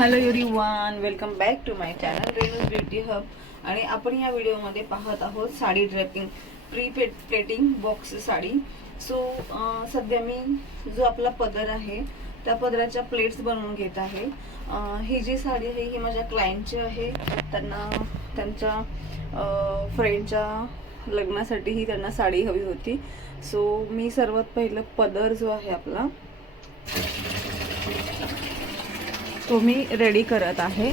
Hello everyone, welcome back to my channel Renu's beauty hub. आणि आपण या व्हिडिओमध्ये पाहत आहोत sari draping, pre pleating box sari. So सध्या मी जो आपला पदर आहे त्या पदराच्या प्लेट्स बनवून घेत आहे. ही जी साडी आहे ही माझ्या क्लायंटची आहे. त्यांना त्यांच्या फ्रेंडच्या लग्नासाठी ही त्यांना साडी हवी होती. सो मी सर्वात पहिलं पदर जो आहे आपला तो मी रेडी करत आहे.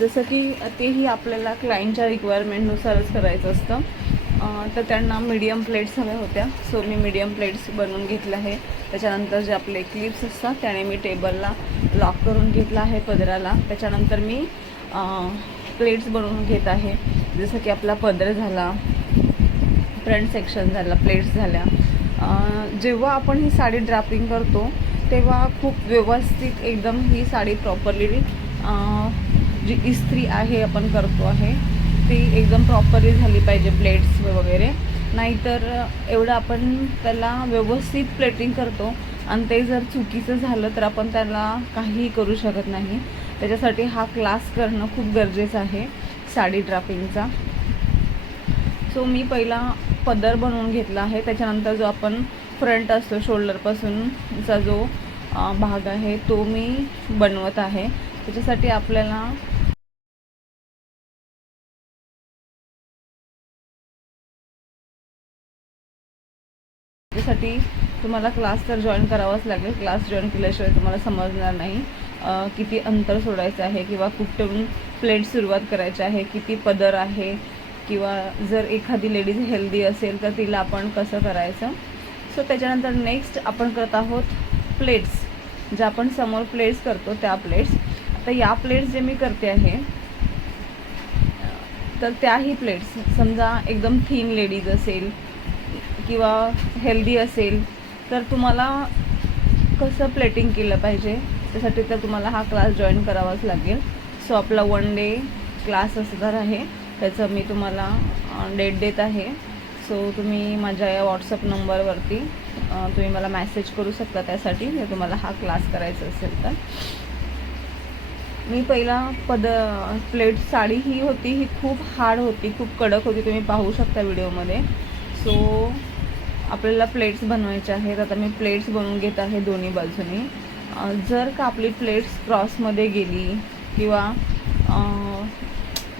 जसं की तेही आपल्याला क्लायंटच्या रिक्वायरमेंटनुसारच करायचं असतं. तर त्यांना मीडियम प्लेट्स हव्या होत्या. सो मी मीडियम प्लेट्स बनवून घेतले आहे. त्याच्यानंतर जे आपले क्लिप्स असतात त्याने मी टेबलला लॉक करून घेतला आहे पदराला. त्याच्यानंतर मी प्लेट्स बनवून घेत आहे. जसं की आपला पदर झाला, फ्रंट सेक्शन झाला, प्लेट्स झाल्या. जेव्हा आपण ही साडी ड्रापिंग करतो तेव्हा खूप व्यवस्थित एकदम ही साडी प्रॉपरली जी इस्त्री आहे आपण करतो आहे ती एकदम प्रॉपरली झाली पाहिजे, प्लेट्स वगैरे. नाहीतर एवढं आपण त्याला व्यवस्थित प्लेटिंग करतो आणि ते जर चुकीचं झालं तर आपण त्याला काहीही करू शकत नाही. त्याच्यासाठी हा क्लास करणं खूप गरजेचं आहे साडी ड्रापिंगचा. सो मी पहिला पदर बनवून घेतला आहे. त्याच्यानंतर जो आपण फ्रंट असतो शोल्डरपासूनचा जो भाग आहे तो मी बनवत आहे. त्याच्यासाठी आपल्याला त्यासाठी तुम्हाला क्लास तर जॉईन करावाच लागेल. क्लास जॉईन केल्याशिवाय तुम्हाला समजणार नाही किती अंतर सोडायचं आहे किंवा कुठून प्लेट सुरुवात करायची आहे, किती पदर आहे, किंवा जर एखादी लेडीज हेल्दी असेल तर तिला आपण कसं करायचं. सो त्याच्यानंतर नेक्स्ट आपण करत आहोत प्लेट्स. ज्या आपण समोर प्लेट्स करतो त्या प्लेट्स. आता या प्लेट्स जे मी करते आहे तर त्याही प्लेट्स समजा एकदम थिन लेडीज असेल किंवा हेल्दी असेल तर तुम्हाला कसं प्लेटिंग केलं पाहिजे त्यासाठी तर तुम्हाला हा क्लास जॉईन करावाच लागेल. सो आपला 1 डे क्लास असणार आहे. त्याचं मी तुम्हाला डेट देत आहे. सो तुम्ही माझ्या या व्हॉट्सअप नंबरवरती तुम्ही मला मेसेज करू शकता त्यासाठी जर तुम्हाला हा क्लास करायचा असेल तर. मी पहिला प्लेट साडी ही होती ही खूप हार्ड होती, खूप कडक होती, तुम्ही पाहू शकता व्हिडिओमध्ये. सो आपल्याला प्लेट्स बनवायचे आहेत. आता मी प्लेट्स बनवून घेत आहे दोन्ही बाजूनी. जर का आपली प्लेट्स क्रॉसमध्ये गेली किंवा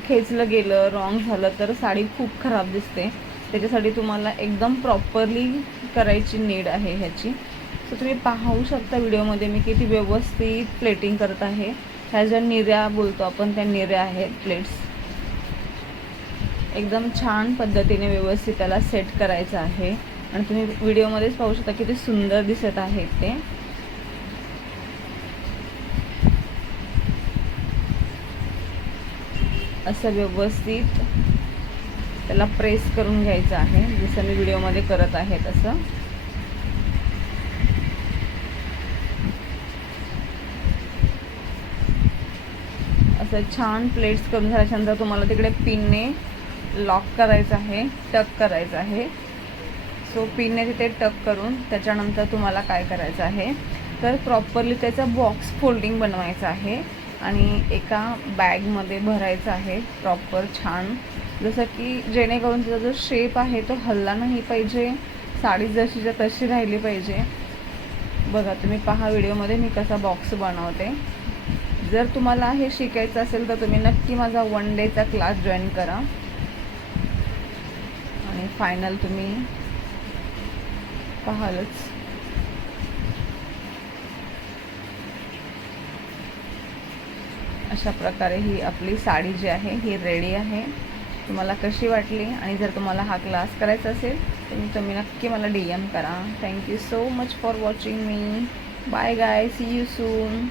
खेचलं गेलं, रॉंग झालं तर साडी खूप खराब दिसते. त्याच्यासाठी तुम्हाला एकदम प्रॉपरली करायची नीड आहे ह्याची. सो तुम्ही पाहू शकता व्हिडिओमध्ये मी किती व्यवस्थित प्लेटिंग करत आहे. ह्या ज्या निऱ्या बोलतो आपण त्या निऱ्या आहेत प्लेट्स. एकदम छान पद्धतीने व्यवस्थित त्याला सेट करायचं आहे आणि तुम्ही व्हिडिओमध्येच पाहू शकता किती सुंदर दिसत आहेत ते. असं व्यवस्थित त्याला प्रेस करून घ्यायचं आहे जसं मी व्हिडिओमध्ये करत आहे तसं. असं छान प्लेट्स करून झाल्याच्यानंतर तुम्हाला तिकडे पिनने लॉक करायचं आहे, टक करायचं आहे. सो पिनने तिथे टक करून त्याच्यानंतर तुम्हाला काय करायचं आहे तर प्रॉपरली त्याचा बॉक्स फोल्डिंग बनवायचं आहे आणि एका बॅगमध्ये भरायचं आहे प्रॉपर छान. जसं की जेणेकरून त्याचा जो शेप आहे तो हलला नाही पाहिजे, साडी जशीच्या तशी राहिली पाहिजे. बघा तुम्ही पहा व्हिडिओमध्ये मी कसा बॉक्स बनवते. जर तुम्हाला हे शिकायचं असेल तर तुम्ही नक्की माझा 1 डेचा क्लास जॉईन करा आणि फायनल तुम्ही पाहालच. अशा प्रकारे ही आपली साडी जी आहे ही रेडी आहे. तुम्हाला कशी वाटली आणि जर तुम्हाला हा क्लास करायचा असेल तर तुम्ही नक्की मला DM करा. Thank you so much for watching me. Bye guy, see you soon.